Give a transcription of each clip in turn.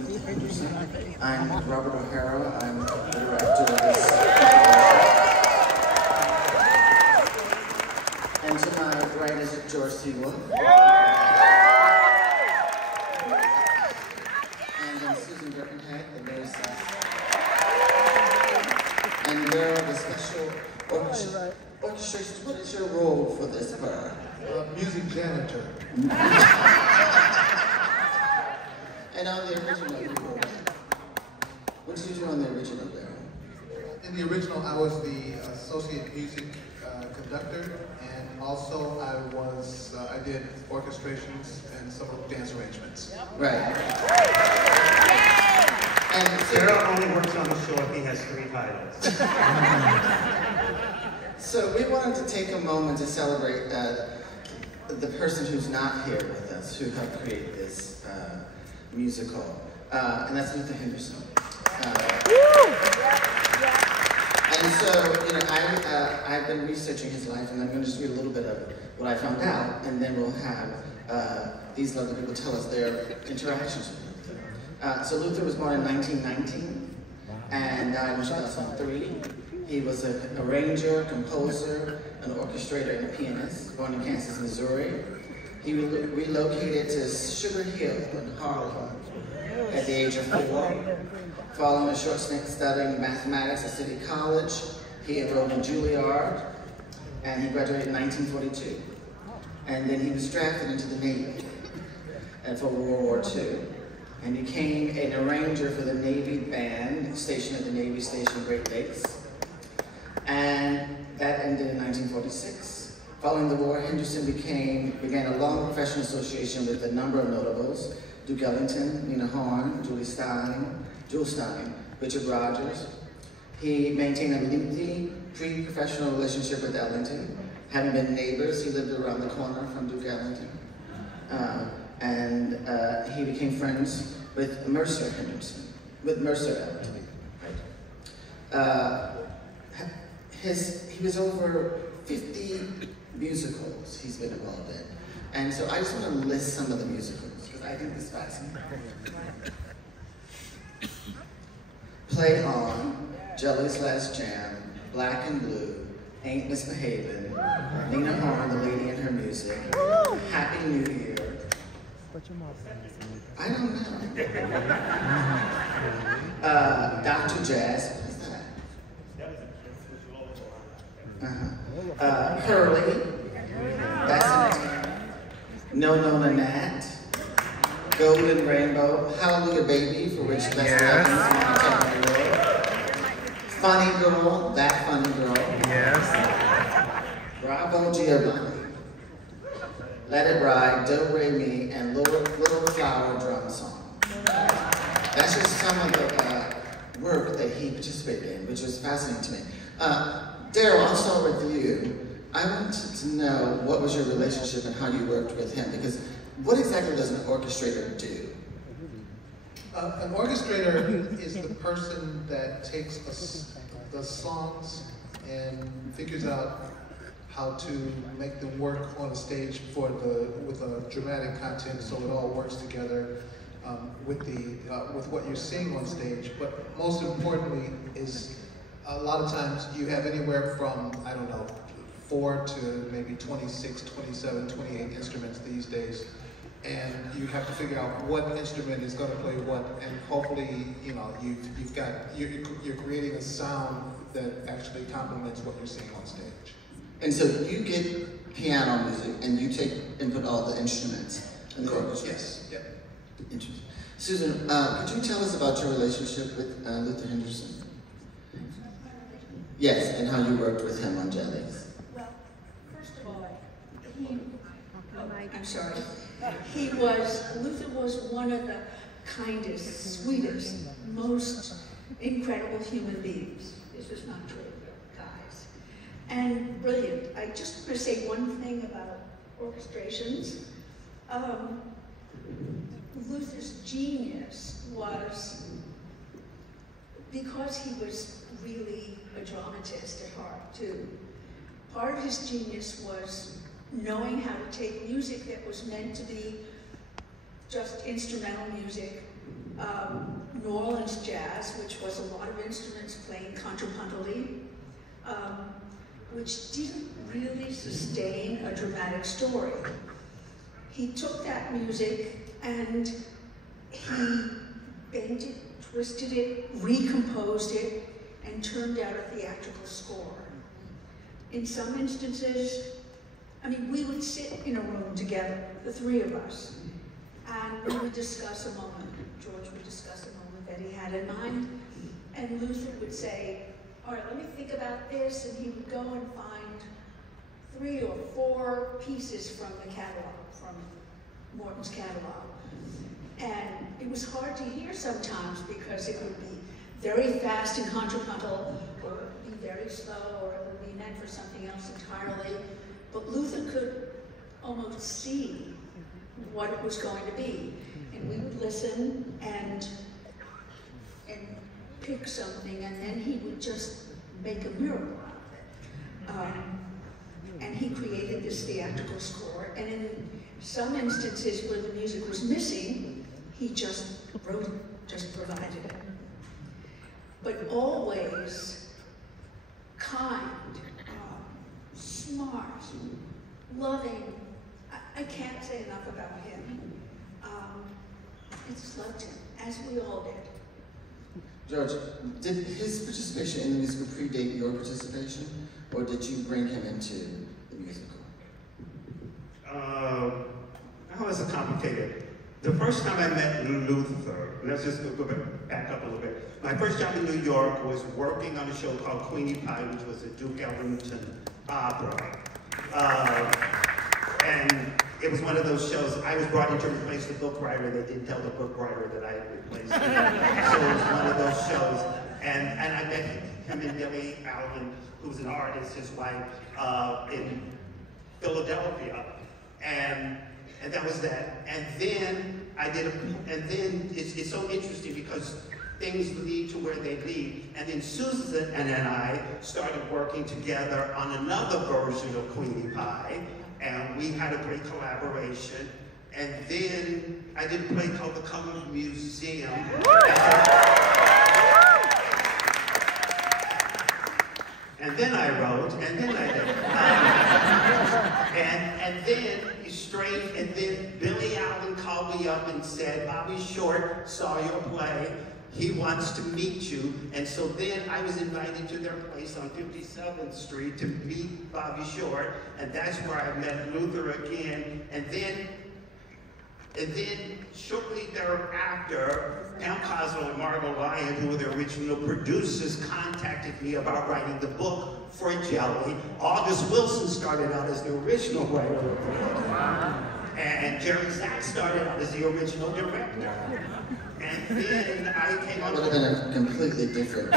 Luther Henderson. I'm Robert O'Hara. I'm the director of this. And to my right is George Seawolf. And then Susan Birkenhead, the lyricist. And Daryl, the special orchestrations. What is your role for this part? Music janitor. And on the original, what did you do on the original, Daryl? In the original, I was the associate music conductor, and also I did orchestrations and some dance arrangements. Right. And Daryl only works on the show if he has 3 titles. So we wanted to take a moment to celebrate the person who's not here with us, who helped create this musical, and that's Luther Henderson. And so, you know, I've been researching his life, and I'm going to just read a little bit of what I found out, and then we'll have these lovely people tell us their interactions with Luther. So Luther was born in 1919, and died in 2003. He was an arranger, composer, an orchestrator, and a pianist, born in Kansas, Missouri. He relocated to Sugar Hill in Harlem at the age of 4. Following a short stint studying mathematics at City College, he enrolled in Juilliard, and he graduated in 1942. And then he was drafted into the Navy for World War II, and became an arranger for the Navy band stationed at the Navy Station Great Lakes. And that ended in 1946. Following the war, Henderson began a long professional association with a number of notables: Duke Ellington, Nina Horn, Jules Stein, Richard Rogers. He maintained a lengthy pre-professional relationship with Ellington. Having been neighbors, he lived around the corner from Duke Ellington. And he became friends with Mercer Ellington. Right? He was over 50 musicals he's been involved in. And so I just want to list some of the musicals, because I think this is fascinating. Play On, Jelly's Last Jam, Black and Blue, Ain't Misbehavin', Nina Horn, The Lady and Her Music, Happy New Year. I don't know. Dr. Jazz, what is that? Hurley, that's it. No Nona Nat, Golden Rainbow, Hallelujah Baby, for which best Funny Girl, That Funny Girl. Yes. Bravo Giovanni. Let It Ride, Do Re Mi, and Little Flower Drum Song. That's just some of the work that he participated in, which was fascinating to me. Daryl, I'll start with you. I wanted to know what was your relationship and how you worked with him, because what exactly does an orchestrator do? An orchestrator is the person that takes the songs and figures out how to make them work on a stage with a dramatic content, so it all works together with what you're seeing on stage. But most importantly is a lot of times you have anywhere from, I don't know, 4 to maybe 26, 27, 28 instruments these days. And you have to figure out what instrument is going to play what, and hopefully, you know, you're creating a sound that actually complements what you're seeing on stage. And so you get piano music and you take input all the instruments in the orchestra? Yes. Yep. Interesting. Susan, could you tell us about your relationship with Luther Henderson? Yes, and how you worked with him on Jellies. Well, first of all, Luther was one of the kindest, sweetest, most incredible human beings. This was not true, guys. And brilliant. I just want to say one thing about orchestrations. Luther's genius was, because he was really a dramatist at heart too, part of his genius was knowing how to take music that was meant to be just instrumental music, Orleans jazz, which was a lot of instruments playing contrapuntally, which didn't really sustain a dramatic story. He took that music and he bent it, twisted it, recomposed it, and turned out a theatrical score. In some instances, I mean, we would sit in a room together, the three of us, and we would discuss a moment. George would discuss a moment that he had in mind, and Luther would say, all right, let me think about this, and he would go and find 3 or 4 pieces from the catalog, from Morton's catalog. And it was hard to hear sometimes because it would be very fast and contrapuntal, or it would be very slow, or it would be meant for something else entirely. But Luther could almost see what it was going to be. And we would listen and pick something, and then he would just make a miracle out of it. And he created this theatrical score. And in some instances where the music was missing, he just wrote it, just provided it. But always kind, smart, loving. I can't say enough about him. I just loved him, as we all did. George, did his participation in the musical predate your participation, or did you bring him into the musical? How is it complicated? The first time I met Luther, let's just go back up a little bit. My first job in New York was working on a show called Queenie Pie, which was a Duke Ellington opera. And it was one of those shows, I was brought in to replace the book writer. They didn't tell the book writer that I had replaced him. So it was one of those shows. And I met him and Billy Allen, who's an artist, his wife, in Philadelphia. And that was that. And then it's so interesting because things lead to where they lead. And then Susan and I started working together on another version of Queenie Pie. And we had a great collaboration. And then I did a play called The Colored Museum. And then I wrote, and then I did. And then Billy Allen called me up and said, Bobby Short saw your play. He wants to meet you. And so then I was invited to their place on 57th Street to meet Bobby Short. And that's where I met Luther again. And then shortly thereafter, Pam Cosmo and Margot Lyon, who were the original producers, contacted me about writing the book for Jelly. August Wilson started out as the original writer of the book. And Jerry Sachs started out as the original director. And then I came on. It would have been a completely different.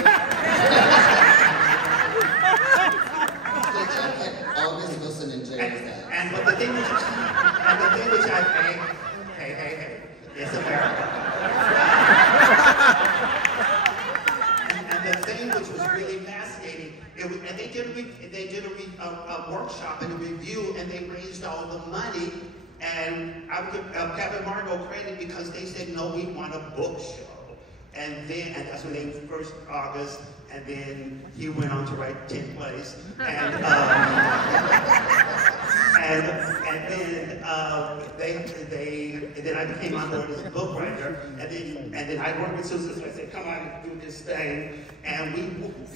August Wilson and Jerry Sachs. But the thing which I think, hey, it's America. And the thing which was really fascinating, and they did a workshop and a review, and they raised all the money. And I would give Kevin Margot credit because they said, no, we want a book show. And that's when they first August, and then he went on to write 10 plays. And then I became on board as a book writer. And then I worked with Susan, so I said, come on, do this thing. And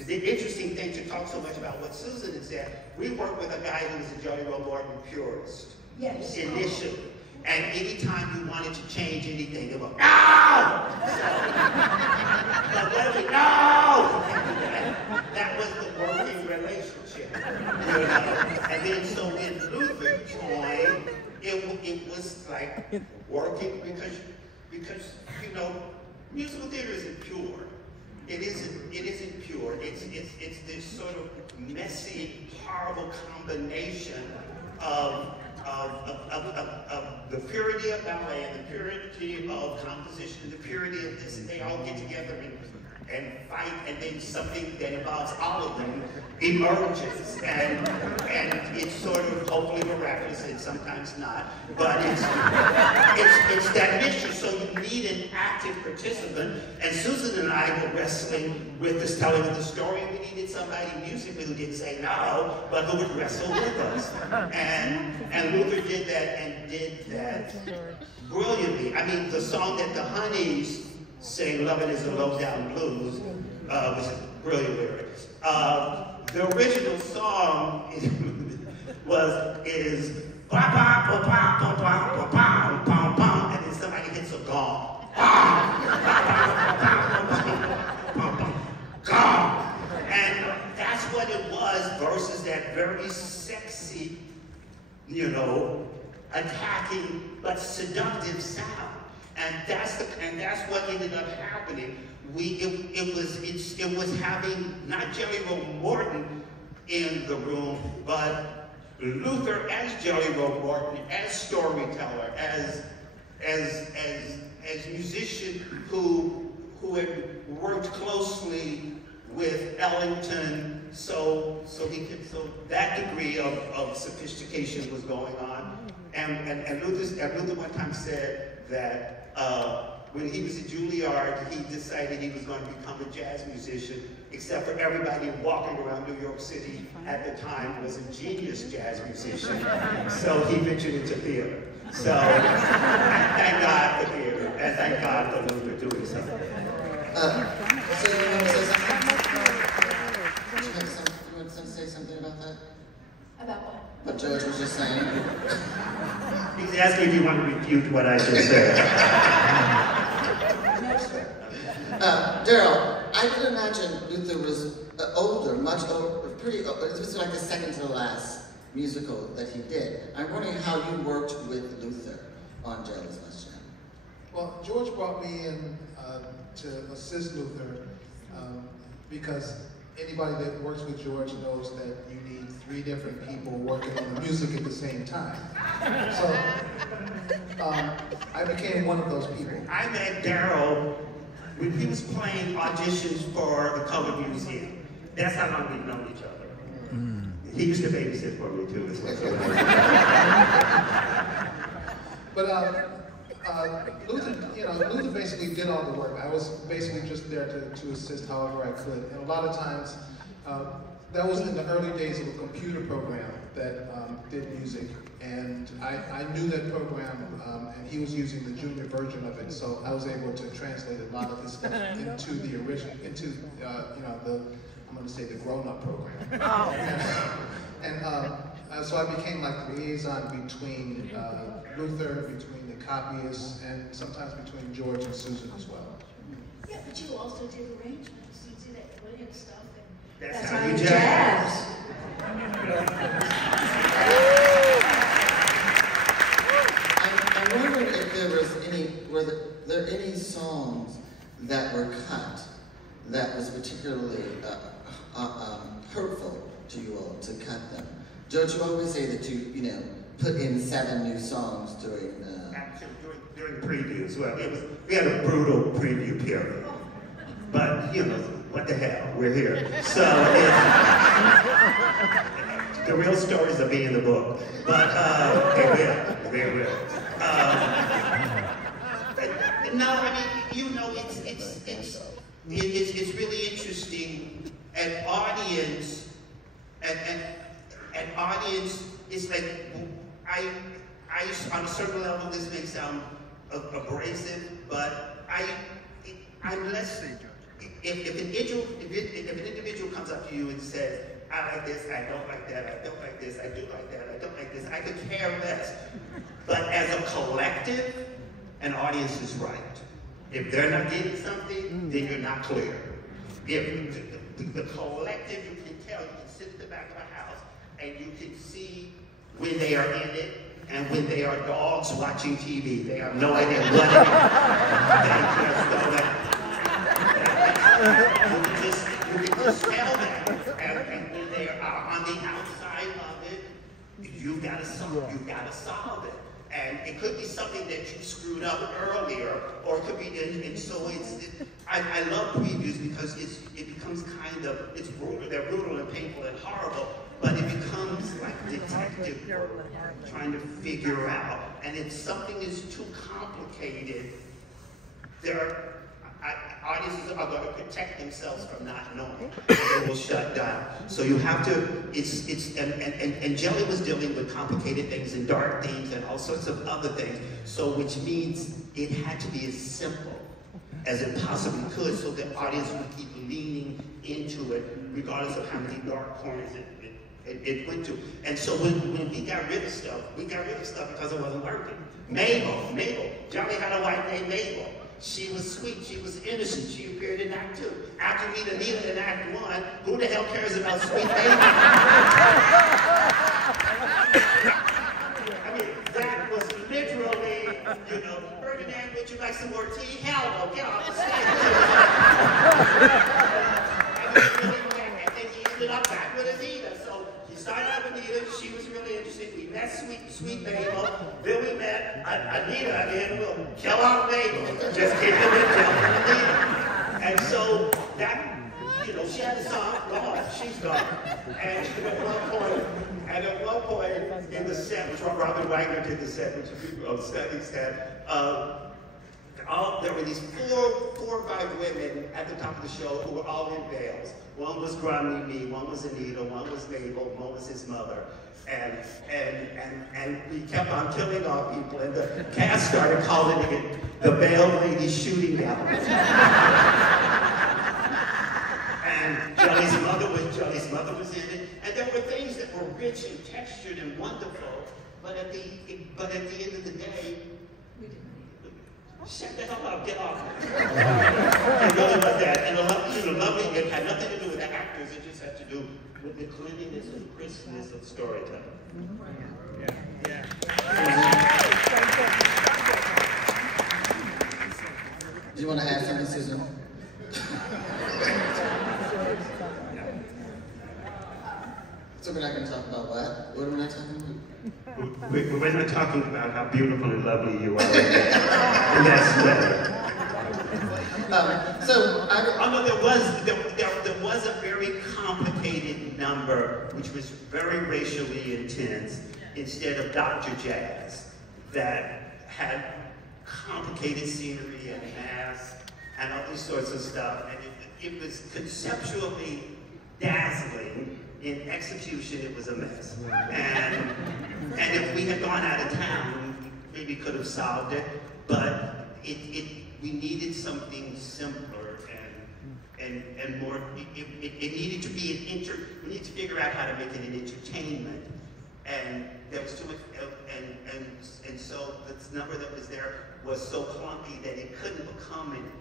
the interesting thing to talk so much about what Susan had said, we worked with a guy who was a Jelly Roll Morton purist. Yes. Initially. And anytime you wanted to change anything, they were, no! No! That was the working relationship. And then so when Luther joined, it was like working because musical theater isn't pure. It isn't pure. It's this sort of messy, horrible combination of the purity of ballet and the purity of composition, the purity of this, and they all get together and fight, and then something that involves all of them emerges, and it's sort of hopefully miraculous, and sometimes not, but it's that mixture. So you need an active participant, and Susan and I were wrestling with this telling of the story. We needed somebody musically who didn't say no, but who would wrestle with us, and Luther did that, and did that brilliantly. I mean, the song that the Honeys sing, "Lovin' is a Low-Down Blues," which is brilliant lyrics. The original song is ba ba ba ba ba ba ba ba ba, and then somebody hits a gong. Gong. And that's what it was versus that very sexy, you know, attacking but seductive sound. And that's what ended up happening. It was having not Jelly Roll Morton in the room, but Luther as Jelly Roll Morton, as storyteller, as musician who had worked closely with Ellington, so that degree of sophistication was going on. And Luther one time said that when he was at Juilliard, he decided he was going to become a jazz musician, except for everybody walking around New York City at the time was a genius jazz musician. So he ventured into theater. So thank God for theater, and thank God for Luther doing something. So you want to say something? You want to say something about that? About what? What George was just saying? He's asking if you want to refute what I just said. Daryl, I can imagine Luther was older, much older, pretty old. It was like the second to the last musical that he did. I'm wondering how you worked with Luther on Jelly's Last Jam. Well, George brought me in to assist Luther because anybody that works with George knows that you need 3 different people working on the music at the same time. So I became one of those people. I met Daryl when he was playing auditions for the Colored Museum. That's how long we've known each other. He used to babysit for me too, as well. But Luther basically did all the work. I was basically just there to assist however I could. And a lot of times, that was in the early days of a computer program that did music. And I knew that program, and he was using the junior version of it, so I was able to translate a lot of his stuff into the original, into I'm going to say the grown-up program. Oh. And so I became like the liaison between Luther, between the copyists, and sometimes between George and Susan as well. Yeah, but you also did arrangements. You did that brilliant stuff. And That's how you jazz. I'm wondering if were there any songs that were cut that was particularly hurtful to you all to cut them? Don't you always say that you put in 7 new songs during during previews? Well, we had a brutal preview period, but what the hell, we're here. So the real stories will be in the book, but they will. No, I mean, it's really interesting. An audience, is like, I on a certain level, this may sound abrasive, but I'm less. If an individual comes up to you and says, I like this, I don't like that, I don't like this, I do like that, I don't like this, I could care less. But as a collective, an audience is right. If they're not getting something, then you're not clear. If the collective, you can tell, you can sit in the back of a house and you can see when they are in it and when they are dogs watching TV. They have no idea what it is. You can just tell that. And when they are on the outside of it, you've got to solve it. And it could be something that you screwed up earlier, or it could be, and so I I love previews because it becomes kind of, it's brutal, they're brutal and painful and horrible, but it becomes like detective work, trying to figure out. And if something is too complicated, audiences are going to protect themselves from not knowing. They will shut down. So you have to, and Jelly was dealing with complicated things and dark themes and all sorts of other things. So which means it had to be as simple as it possibly could so the audience would keep leaning into it regardless of how many dark corners it went to. And so when we got rid of stuff because it wasn't working. Mabel, Jelly had a wife named Mabel. She was sweet, she was innocent, she appeared in Act 2. After we meet Anita in Act 1, who the hell cares about sweet Mabel? I mean, that was literally, you know, Ferdinand, would you like some more tea? Hell no, get off the stage. And then he ended up back with Anita. So he started up Anita, she was really interesting. We met sweet Mabel. Then we met Anita, and we'll kill off Mabel. Just kidding with Anita. And so that, you know, she had a song, gone, she's gone. And at one point in the set, which Robin Wagner did the set, which people studies said, there were these four or five women at the top of the show who were all in veils. One was Romney Me, one was Anita, one was Mabel, one was his mother. And we kept on killing off people, and the cast started calling it the Veiled Lady Shooting Gallery. And Jelly's mother was in it, and there were things that were rich and textured and wonderful, but at the end of the day, shut the hell up, get off. It really was that. And lovely, it had nothing to do with the actors, it just had to do with the cleanliness and crispness of storytelling. Do you want to add something, Susan? So we're not going to talk about what? What are we not talking about? We're not talking about how beautiful and lovely you are. And that's better. There was a very complicated number, which was very racially intense, instead of Dr. Jazz, that had complicated scenery and masks and all these sorts of stuff. And it was conceptually dazzling. In execution, it was a mess. And if we had gone out of town, we maybe could have solved it, but we needed something simpler and more, it needed to be we needed to figure out how to make it an entertainment. And there was too much, and so the number that was there was so clunky that it couldn't become an entertainment.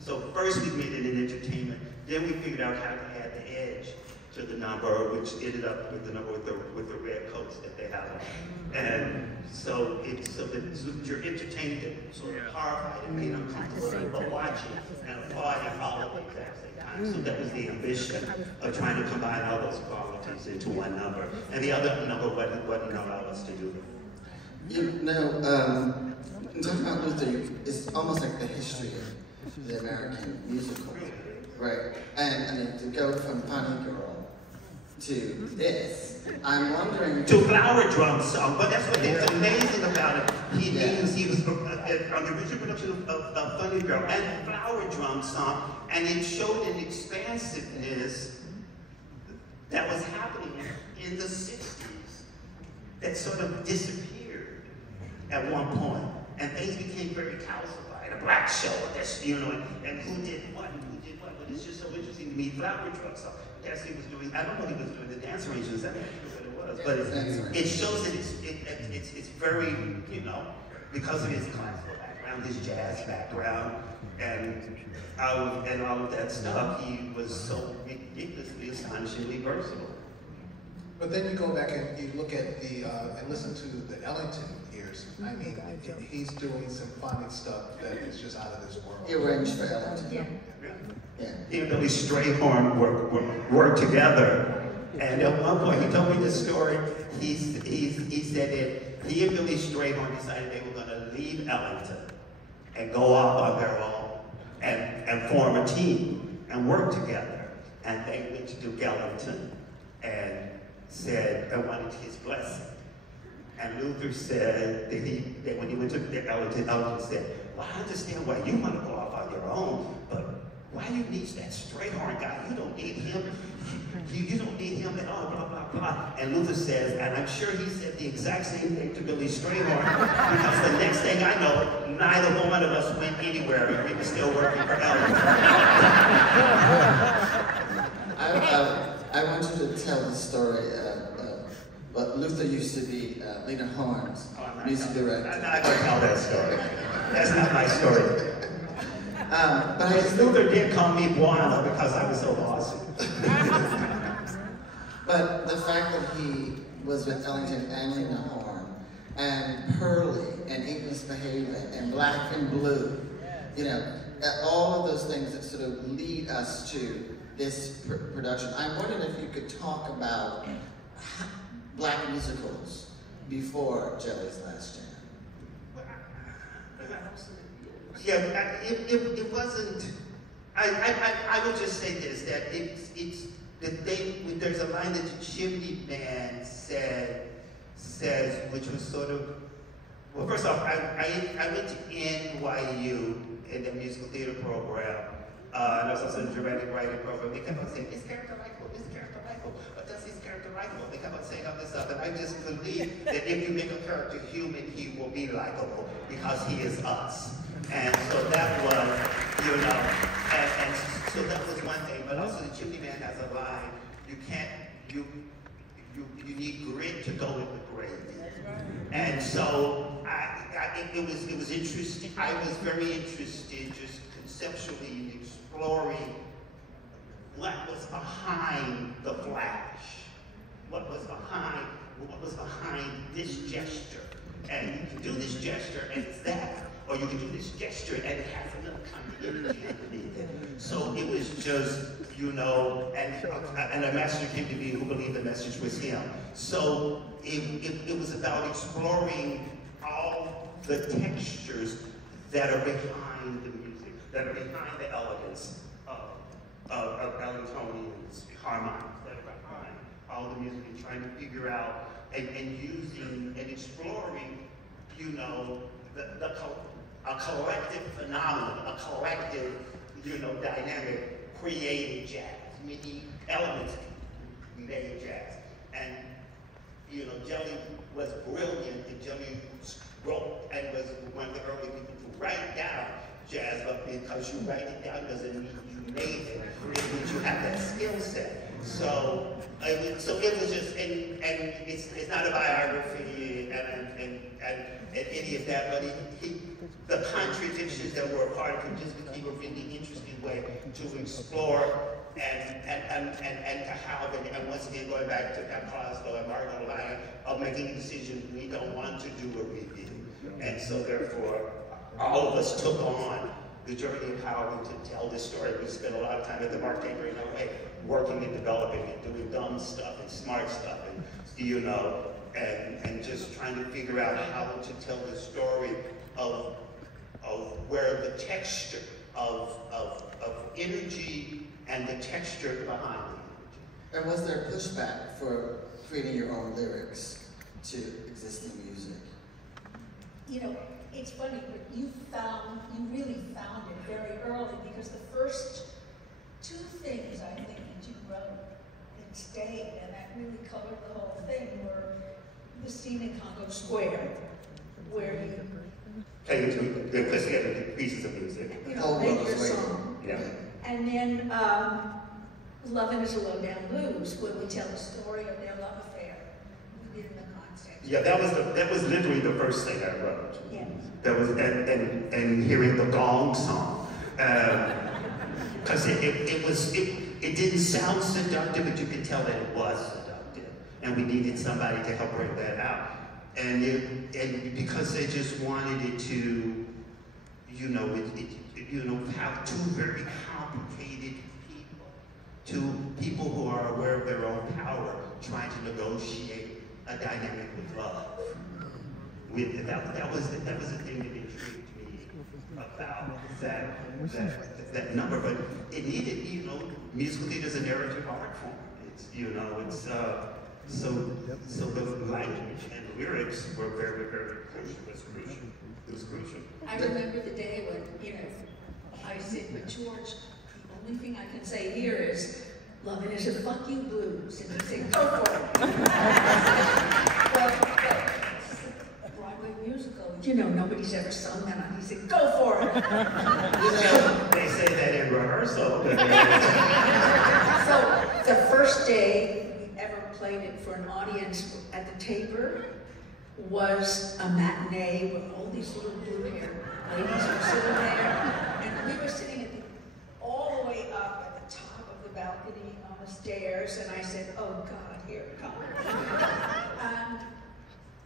So first we made it an entertainment, then we figured out how to add the edge to the number, which ended up with the number with the red coats that they have on. And so you're entertained and sort of horrified and made uncomfortable, but watching and applauding all at the exact same time. So that was the ambition of trying to combine all those qualities into one number. And the other number wouldn't allow us to do it. You know, talking about Luther, it's almost like the history of the American musical, right? And I mean, to go from Funny Girl to this, I'm wondering... To Flower Drum Song, but that's what is amazing about it. He was on the original production of Funny Girl and Flower Drum Song, and it showed an expansiveness that was happening in the 60s that sort of disappeared at one point, and things became very calcified. A black show, this, you know, and who did what, but it's just so interesting to me. Flower Drum Song. Yes, he was doing, I don't know what he was doing, the dance arrangements, I don't know what it was, but it shows that it's very, you know, because of his classical background, his jazz background, and all of that stuff, he was so ridiculously, astonishingly versatile. But then you go back and you look at the, and listen to the Ellington years. I mean, he's doing symphonic stuff that is just out of this world. He arranged for Ellington. Yeah. Yeah. Even though these Strayhorn work together. And at one point, he told me this story. He said that he and Billy Strayhorn decided they were going to leave Ellington and go off on their own and form a team and work together. And they went to Duke Ellington and said, and wanted his blessing. And Luther said that when he went to Ellington, Ellington said, well, I understand why you want to go off on your own, but why you need that Strayhorn guy? You don't need him. You don't need him at all, blah, blah, blah. And Luther says, and I'm sure he said the exact same thing to Billy Strayhorn, because the next thing I know, neither one of us went anywhere. We were still working for Ellington. I want you to tell the story. But Luther used to be Lena Horne's music director. I'm not going to tell that story. That's not my story. But Luther did call me Buana because I was so awesome. But the fact that he was with Ellington and Lena Horne, and Pearly, and English Behavior, and Black and Blue, you know, all of those things that sort of lead us to this production. I'm wondering if you could talk about Black musicals before Jelly's Last Jam. Yeah, it wasn't. I would just say this, that there's a line that the Chimney Man says, which was sort of, well, first off, I went to NYU in the musical theater program, and I was also in the dramatic writing program. They kept on saying, is character likable? Is character likable? But does his character likable? They kept on saying all this stuff, and I just believe that if you make a character human, he will be likable, because he is us. And so that was, you know, and so that was one thing, but also the Chimney Man has a line, you can't, you need grit to go with the gravy. And so it was interesting. I was very interested just conceptually in exploring what was behind the flash, what was behind this gesture. And you can do this gesture and it's that, or you can do this gesture and it has another kind of energy underneath it. So it was just, you know, and a master came to me who believed the message was him. So it was about exploring all the textures that are behind the music, that are behind the elegance of Ellingtonians, harmonics, that are behind all the music, and trying to figure out and using and exploring, you know, a collective phenomenon, a collective, you know, dynamic created jazz. Many elements made jazz. And, you know, Jelly was brilliant, and Jelly wrote and was one of the early people to write down jazz, but because you write it down doesn't mean you made it. It means you have that skill set. So it was just, and it's not a biography and any of that, but the contradictions that were a part of it just became a really interesting way to explore and to have it. And once again, going back to Pat Coslow and Margot Lyon, of making a decision, we don't want to do a review. And so therefore, all of us took on the journey of how we could tell this story. We spent a lot of time at the Mark Taper in LA working and developing and doing dumb stuff and smart stuff, and you know, and just trying to figure out how to tell the story of where the texture of energy and the texture behind the energy. And was there pushback for creating your own lyrics to existing music? You know, it's funny, but you really found it very early, because the first two things I think that you wrote that stayed and that really colored the whole thing were the scene in Congo Square, where you Put together pieces of music. You know, make your song. Yeah. And then Lovin' is a Low-Down Blues, where we tell the story of their love affair within the context. Yeah, that was literally the first thing I wrote. Yeah. That was and hearing the gong song, because it didn't sound seductive, but you could tell that it was seductive, and we needed somebody to help bring that out. And because they just wanted it to, you know, have two very complicated people who are aware of their own power, trying to negotiate a dynamic with love. That was the thing that intrigued me about that that number, but it needed, you know, musical theater is a narrative art form. It's, you know, it's, so the language and the lyrics were very, very crucial. It was crucial. I remember the day when, you know, I said, but George, the only thing I can say here is, loving is a fuck you blues. And he said, go for it. Well, it's a Broadway musical. You know, nobody's ever sung that on. He said, go for it. They say that in rehearsal. So the first day we ever played it for an audience at the Tabor was a matinee with all these little blue-haired ladies were sitting there, and we were sitting all the way up at the top of the balcony on the stairs, and I said, oh God, here it comes.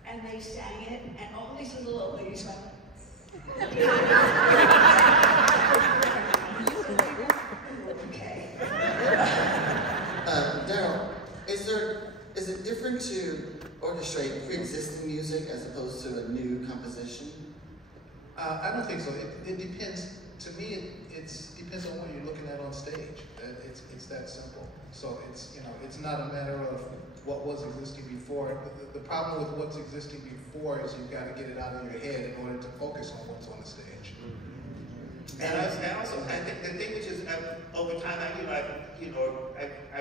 And they sang it, and all these little old ladies went, okay. Daryl, is it different to orchestrate pre-existing music as opposed to a new composition? I don't think so. It depends. To me, it depends on what you're looking at on stage. It's that simple. So it's, you know, it's not a matter of what was existing before. The problem with what's existing before is you've got to get it out of your head in order to focus on what's on the stage. And I think the thing which is, over time, I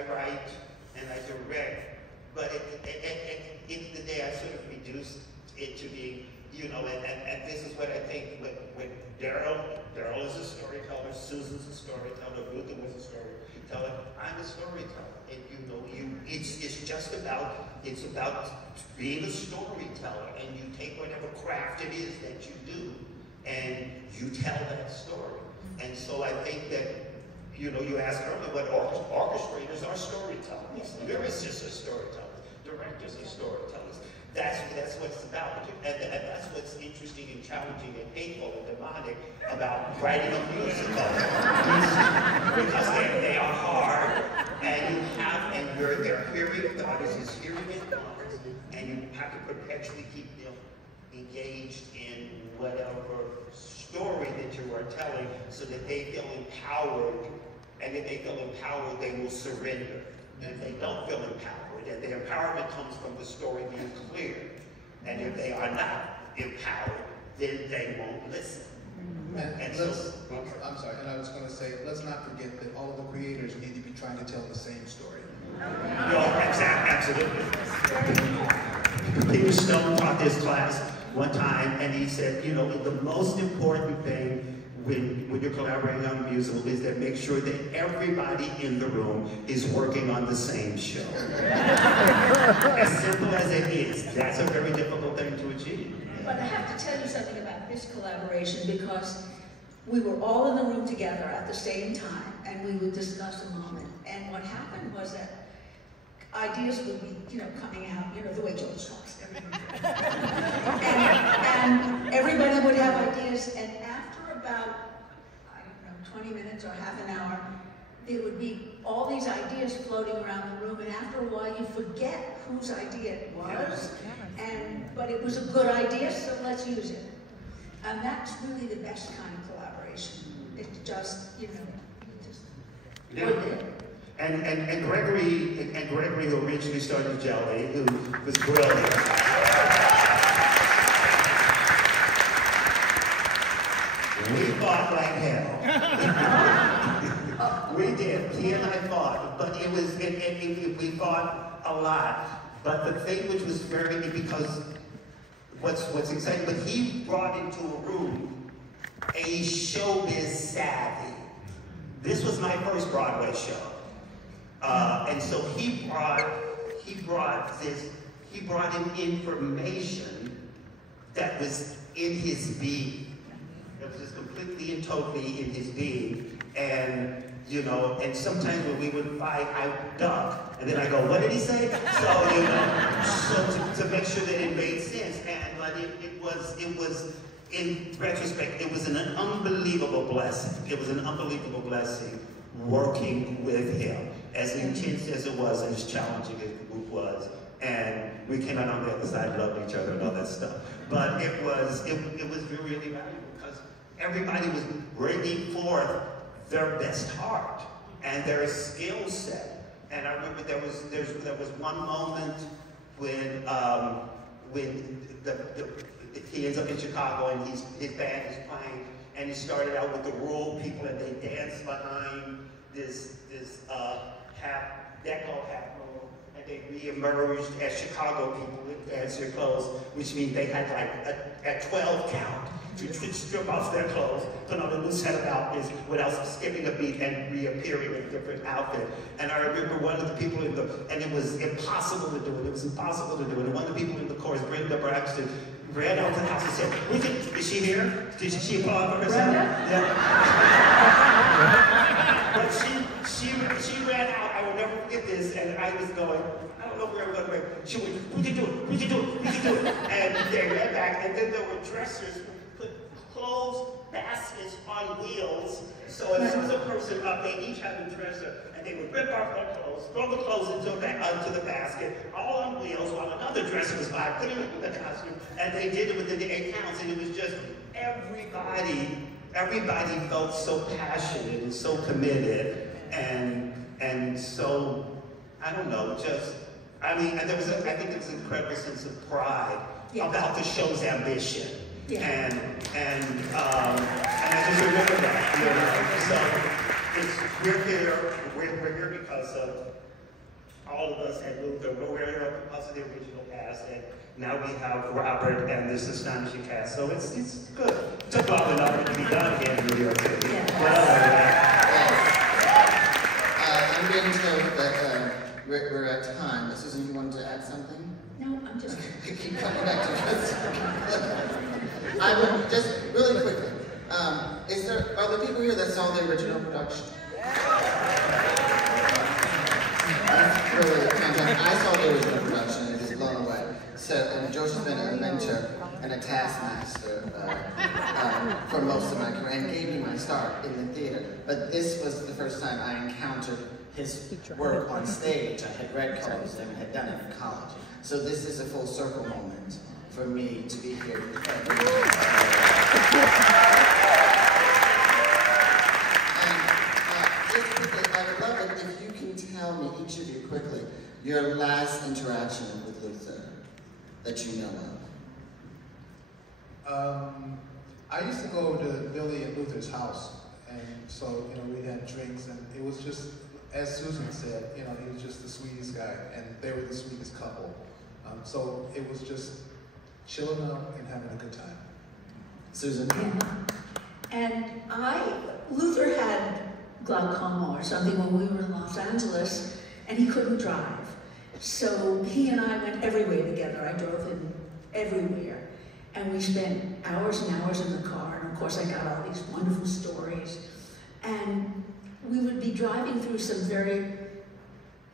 write and I direct, but at the end of the day, I sort of reduced it to being, you know, and this is what I think with Daryl is a storyteller, Susan's a storyteller, Luther was a storyteller, I'm a storyteller. And you know, it's just about, it's about being a storyteller, and you take whatever craft it is that you do, and you tell that story. And so I think that, you know, you asked earlier what orchestrators are storytellers. Lyricists are storytellers. Directors are storytellers. That's what it's about. And that's what's interesting and challenging and painful and demonic about writing a musical. Because they are hard, and they're hearing, the audience is hearing it, and you have to perpetually keep them engaged in whatever story that you are telling so that they feel empowered, and if they feel empowered, they will surrender. And if they don't feel empowered, and the empowerment comes from the story being clear, and if they are not empowered, then they won't listen. I'm sorry, and I was going to say, let's not forget that all of the creators need to be trying to tell the same story. Absolutely. Peter Stone taught this class one time, and he said, you know, the most important thing when you're collaborating on a musical is that make sure that everybody in the room is working on the same show. As simple as it is, that's a very difficult thing to achieve. But I have to tell you something about this collaboration, because we were all in the room together at the same time, and we would discuss a moment. And what happened was that ideas would be, you know, coming out, you know, the way George talks. And everybody would have ideas, and after about, I don't know, 20 minutes or half an hour, there would be all these ideas floating around the room, and after a while you forget whose idea it was, but it was a good idea, so let's use it. And that's really the best kind of collaboration. It just, you know, And Gregory, who originally started Jelly, who was brilliant. We fought like hell. We did. He and I fought, but it was we fought a lot. But the thing which was very, because what's exciting, but he brought into a room a showbiz savvy. This was my first Broadway show. And so he brought in information that was in his being. It was just completely and totally in his being. And, you know, and sometimes when we would fight, I would duck. And then I go, what did he say? So, you know, so to make sure that it made sense. But it was, in retrospect, it was an unbelievable blessing. It was an unbelievable blessing working with him. As intense as it was, and as challenging as it was, and we came out on the other side, loved each other and all that stuff. But it was really valuable because everybody was bringing forth their best heart and their skill set. And I remember there was one moment when he ends up in Chicago and his band is playing, and he started out with the rural people and they danced behind this deco half moon, and they re-emerged as Chicago people in fancier clothes, which means they had like a 12 count to strip off their clothes, put on a new set of outfits without skipping a beat and reappearing in a different outfit. And I remember one of the people and it was impossible to do it. It was impossible to do it. And one of the people in the chorus, Brenda Braxton, ran out to the house and said, is she here? Did she apply for herself? Brenda? Yeah. But she ran out. I will never forget this. And I was going, I don't know where we're going. She went, we can do it, we can do it, we can do it. And they ran back. And then there were dressers who put clothes baskets on wheels. So if there was a person up, they each had a dresser. And they would rip off their clothes, throw the clothes into the basket, all on wheels, while another dresser was by, put it in the costume, and they did it within the 8 counts, and it was just everybody felt so passionate and so committed, and so, I don't know, just, I mean, I think there was an incredible sense of pride about the show's ambition. Yeah. And I just remember that, you know, so we're here because of all of us at Luther. We're here because of the original cast, and now we have Robert and this astonishing cast. So it's good. It took long enough to be done again in New York City. I'm being told that we're at time. But Susan, you wanted to add something? No, I'm just... Keep coming back to this. I would just, really quickly, are there people here that saw the original production? That's really fantastic. I saw the original production and it was blown away. So, and George has been a mentor and a taskmaster for most of my career and gave me my start in the theater. But this was the first time I encountered his work on stage. I had read Carlos and had done it in college. So this is a full circle moment for me to be here. Just quickly, I would love it if you can tell me, each of you quickly, your last interaction with Luther that you know of. I used to go over to Billy and Luther's house, and so, you know, we had drinks, and it was just, as Susan said, you know, he was just the sweetest guy, and they were the sweetest couple. So it was just chilling out and having a good time. Susan? Yeah. And Luther had glaucoma or something when we were in Los Angeles, and he couldn't drive. So he and I went everywhere together. I drove him everywhere. And we spent hours and hours in the car, and of course I got all these wonderful stories. And we would be driving through some very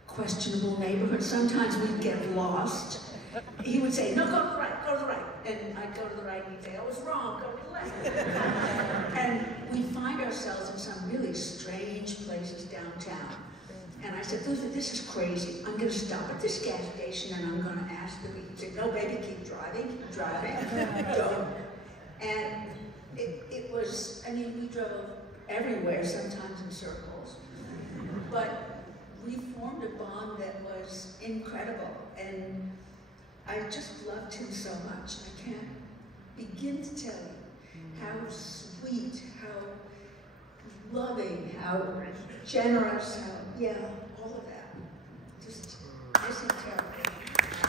questionable neighborhoods. Sometimes we'd get lost. He would say, no, go to the right, go to the right. And I'd go to the right, and he'd say, I was wrong, go to the left. And we'd find ourselves in some really strange places downtown. And I said, Luther, this is crazy. I'm going to stop at this gas station, and I'm going to ask the weed. He said, no, baby, keep driving, don't. And it was, I mean, we drove everywhere, sometimes in circles. But we formed a bond that was incredible. And I just loved him so much. I can't begin to tell you how sweet, how loving, how generous, how, all of that. Just, I think terrible.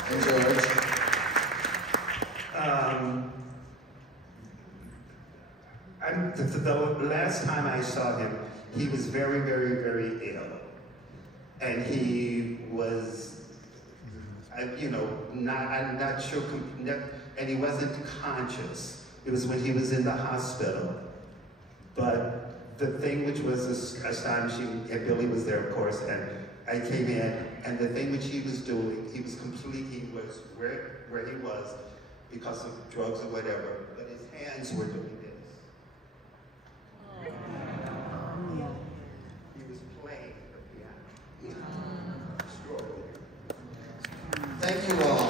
And George? The last time I saw him, he was very, very, very ill. And he was, you know, I'm not sure, and he wasn't conscious. It was when he was in the hospital. But the thing which was astonishing, and Billy was there, of course, and I came in, and the thing which he was doing, he was where he was because of drugs or whatever, but his hands were doing this. He was playing the piano. Extraordinary. Thank you all.